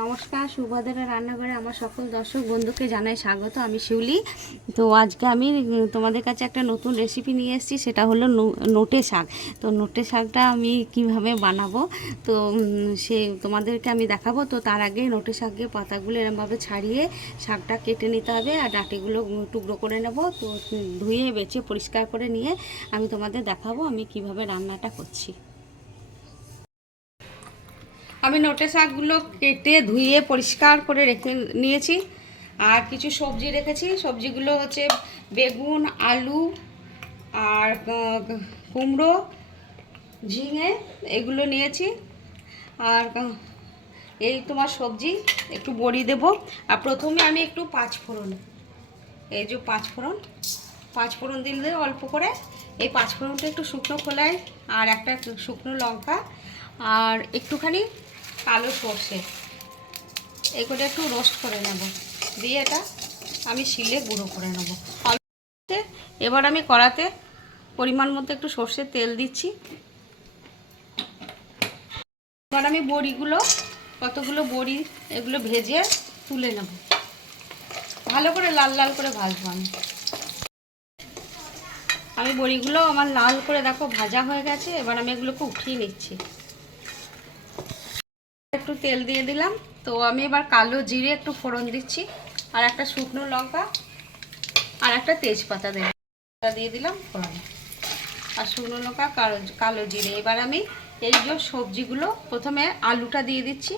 নমস্কার, সুভদ্রা রান্নাঘরে আমার সকল দর্শক বন্ধুকে জানাই স্বাগত। আমি শিউলি। তো আজকে আমি তোমাদের কাছে একটা নতুন রেসিপি নিয়ে এসেছি, সেটা হলো নোটে শাক। তো নোটে শাকটা আমি কিভাবে বানাবো তো সে তোমাদেরকে আমি দেখাবো। তো তার আগে নোটে শাকের পাতাগুলো এরমভাবে ছাড়িয়ে শাকটা কেটে নিতে হবে আর ডাঁটিগুলো টুকরো করে নেব। তো ধুয়ে বেছে পরিষ্কার করে নিয়ে আমি তোমাদের দেখাবো আমি কিভাবে রান্নাটা করছি। আমি নোটে শাকগুলো কেটে ধুয়ে পরিষ্কার করে রেখে নিয়েছি আর কিছু সবজি রেখেছি। সবজিগুলো হচ্ছে বেগুন, আলু আর কুমড়ো, ঝিঙে এগুলো নিয়েছি। আর এই তোমার সবজি একটু বড়ি দেব। আর প্রথমে আমি একটু পাঁচফোড়ন, এই যে পাঁচফোড়ন দিলে অল্প করে, এই পাঁচফোড়নটা একটু শুকনো খোলায় আর একটা শুকনো লঙ্কা আর একটুখানি কালো সর্ষে এগুলো একটু রোস্ট করে নেব, দিয়ে এটা আমি শিলে গুঁড়ো করে নেব। এবার আমি কড়াতে পরিমাণ মতো একটু সর্ষের তেল দিচ্ছি। এবার আমি বড়িগুলো, কতগুলো বড়ি এগুলো ভেজে তুলে নেব, ভালো করে লাল লাল করে ভাজবো। আমি বড়িগুলো আমার লাল করে দেখো ভাজা হয়ে গেছে। এবার আমি এগুলোকে উঠিয়ে নিচ্ছি। একটু তেল দিয়ে দিলাম। তো আমি এবার কালো জিরে একটু ফোড়ন দিচ্ছি আর একটা শুকনো লঙ্কা আর একটা তেজপাতা দিয়ে দিলাম ফোড়ন আর শুকনো লঙ্কা কালো জিরে। এবার আমি এই যে সবজিগুলো, প্রথমে আলুটা দিয়ে দিচ্ছি।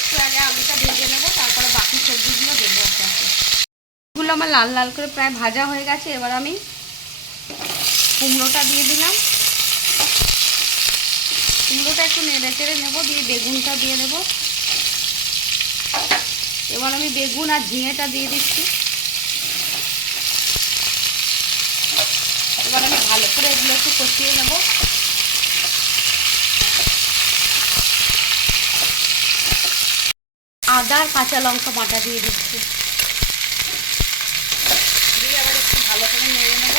একটু আগে আলুটা ভেজে নেবো, তারপরে বাকি সবজিগুলো দেবো আস্তে আস্তে। এগুলো আমার লাল লাল করে প্রায় ভাজা হয়ে গেছে। এবার আমি কুমড়োটা দিয়ে দিলাম। কুমড়োটা একটু নেড়ে চেড়ে নেবো, দিয়ে বেগুনটা দিয়ে দেবো। এবার আমি বেগুন আর ঝিঙেটা দিয়ে দিচ্ছি। এবার আমি ভালো করে এগুলো একটু কষিয়ে নেব। আদা আর কাঁচা লঙ্কা বাটা দিয়ে দিচ্ছি, দিয়ে আবার একটু ভালো করে নেড়ে নেব।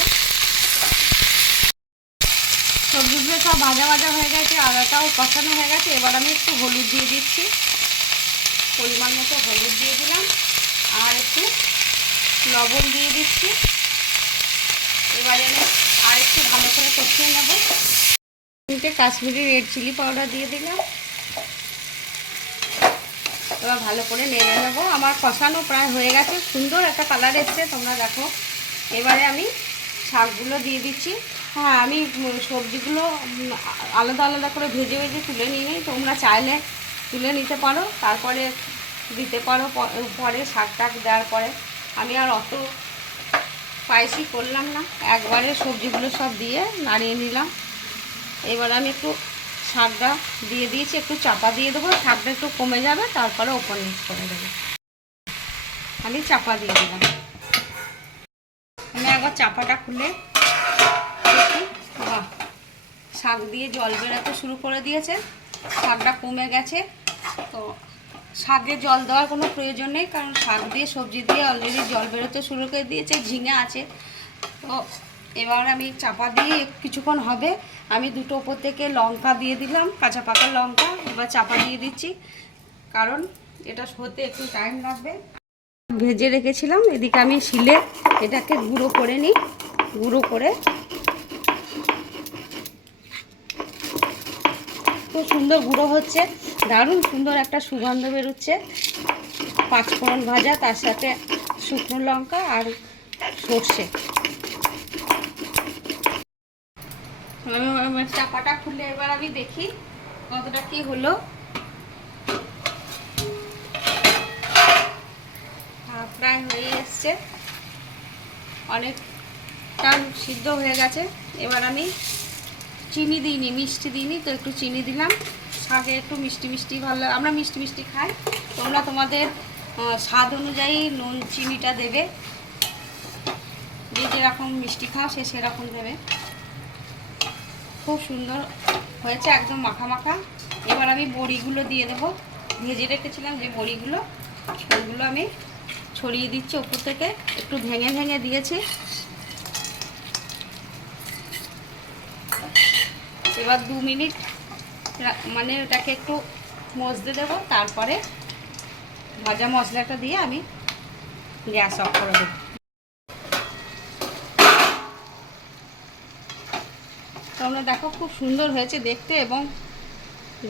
সবজিগুলো সব ভাজা ভাজা হয়ে গেছে, আদাটাও কষানো হয়ে গেছে। এবার আমি একটু হলুদ দিয়ে দিচ্ছি, পরিমাণ মতো হলুদ দিয়ে দিলাম আর একটু লবণ দিয়ে দিচ্ছি। এবারে আমি আর একটু ভালো করে কষিয়ে নেব। কাশ্মীরি রেড চিলি পাউডার দিয়ে দিলাম। এবার ভালো করে নেড়ে নেবো। আমার কষানো প্রায় হয়ে গেছে, সুন্দর একটা কালার এসছে, তোমরা দেখো। এবারে আমি শাকগুলো দিয়ে দিচ্ছি। হ্যাঁ, আমি সবজিগুলো আলাদা আলাদা করে ভেজে ভেজে তুলে নিয়ে নিই, তোমরা চাইলে তুলে নিতে পারো, তারপরে দিতে পারো পরে শাক টাক দেওয়ার পরে। আমি আর অত স্পাইসি করলাম না, একবারে সবজিগুলো সব দিয়ে নাড়িয়ে নিলাম। এবার আমি একটু শাকটা দিয়ে দিয়েছি, একটু চাপা দিয়ে দেবো, শাকটা একটু কমে যাবে, তারপরে ওপর নিচ করে দেবো। আমি চাপা দিয়ে দিলাম। আমি একবার চাপাটা খুলে দেখি, বাহ, শাক দিয়ে জল বেরোতে শুরু করে দিয়েছে, শাকটা কমে গেছে। তো শাকে জল দেওয়ার কোনো প্রয়োজন নেই, কারণ শাক দিয়ে সবজি দিয়ে অলরেডি জল বেরোতে শুরু করে দিয়েছে, ঝিঙে আছে। তো এবার আমি চাপা দিয়ে কিছুক্ষণ হবে। আমি দুটো ওপর থেকে লঙ্কা দিয়ে দিলাম, কাঁচা পাকা লঙ্কা। এবার চাপা দিয়ে দিচ্ছি, কারণ এটা হতে একটু টাইম লাগবে। ভেজে রেখেছিলাম, এদিকে আমি শিলে এটাকে গুঁড়ো করে নিই। গুঁড়ো করে খুব সুন্দর গুঁড়ো হচ্ছে, দারুণ সুন্দর একটা সুগন্ধ বেরোচ্ছে। পাঁচফোড়ন ভাজা, তার সাথে শুকনো লঙ্কা আর সর্ষে। চাপাটা খুলে এবার আমি দেখি কতটা কি হলো। প্রায় হয়ে এসছে, অনেকটা সিদ্ধ হয়ে গেছে। এবার আমি চিনি দিইনি, মিষ্টি দিইনি, তো একটু চিনি দিলাম। শাকে একটু মিষ্টি মিষ্টি ভালো, আমরা মিষ্টি মিষ্টি খাই। তোমরা তোমাদের স্বাদ অনুযায়ী নুন চিনিটা দেবে, যে যেরকম মিষ্টি খাও সে সেরকম দেবে। খুব সুন্দর হয়েছে, একদম মাখা মাখা। এবার আমি বড়িগুলো দিয়ে দেবো, ভেজে রেখেছিলাম যে বড়িগুলো, ওইগুলো আমি ছড়িয়ে দিচ্ছি ওপর থেকে। একটু ভেঙে ভেঙে দিয়েছি। এবার 2 মিনিট মানে ওটাকে একটু মজতে দেবো, তারপরে ভাজা মশলাটা দিয়ে আমি গ্যাস অফ করে দেবো। তোমরা দেখো খুব সুন্দর হয়েছে দেখতে এবং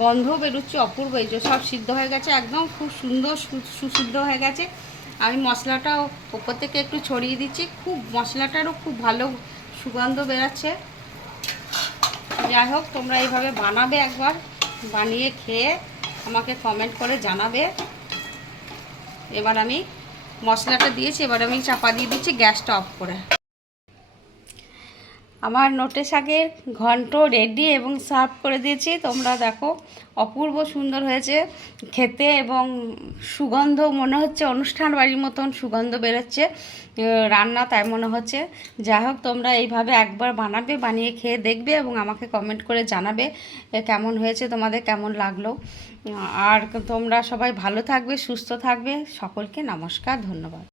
গন্ধ বেরোচ্ছে অপূর্ব। এই যে সব সিদ্ধ হয়ে গেছে, একদম খুব সুন্দর সুসিদ্ধ হয়ে গেছে। আমি মশলাটাও ওপর থেকে একটু ছড়িয়ে দিচ্ছি, খুব মশলাটারও খুব ভালো সুগন্ধ বেরাচ্ছে। যাই হোক, তোমরা এইভাবে বানাবে, একবার বানিয়ে খেয়ে আমাকে কমেন্ট করে জানাবে। এবার আমি মশলাটা দিয়েছি, এবার আমি চাপা দিয়ে দিচ্ছি গ্যাসটা অফ করে। আমার নোটে শাকের ঘন্ট রেডি এবং সার্ভ করে দিয়েছি। তোমরা দেখো অপূর্ব সুন্দর হয়েছে খেতে এবং সুগন্ধ মনে হচ্ছে অনুষ্ঠান বাড়ির মতন সুগন্ধ বেরোচ্ছে রান্না, তাই মনে হচ্ছে। যাই হোক, তোমরা এইভাবে একবার বানাবে, বানিয়ে খেয়ে দেখবে এবং আমাকে কমেন্ট করে জানাবে কেমন হয়েছে, তোমাদের কেমন লাগলো। আর তোমরা সবাই ভালো থাকবে, সুস্থ থাকবে। সকলকে নমস্কার, ধন্যবাদ।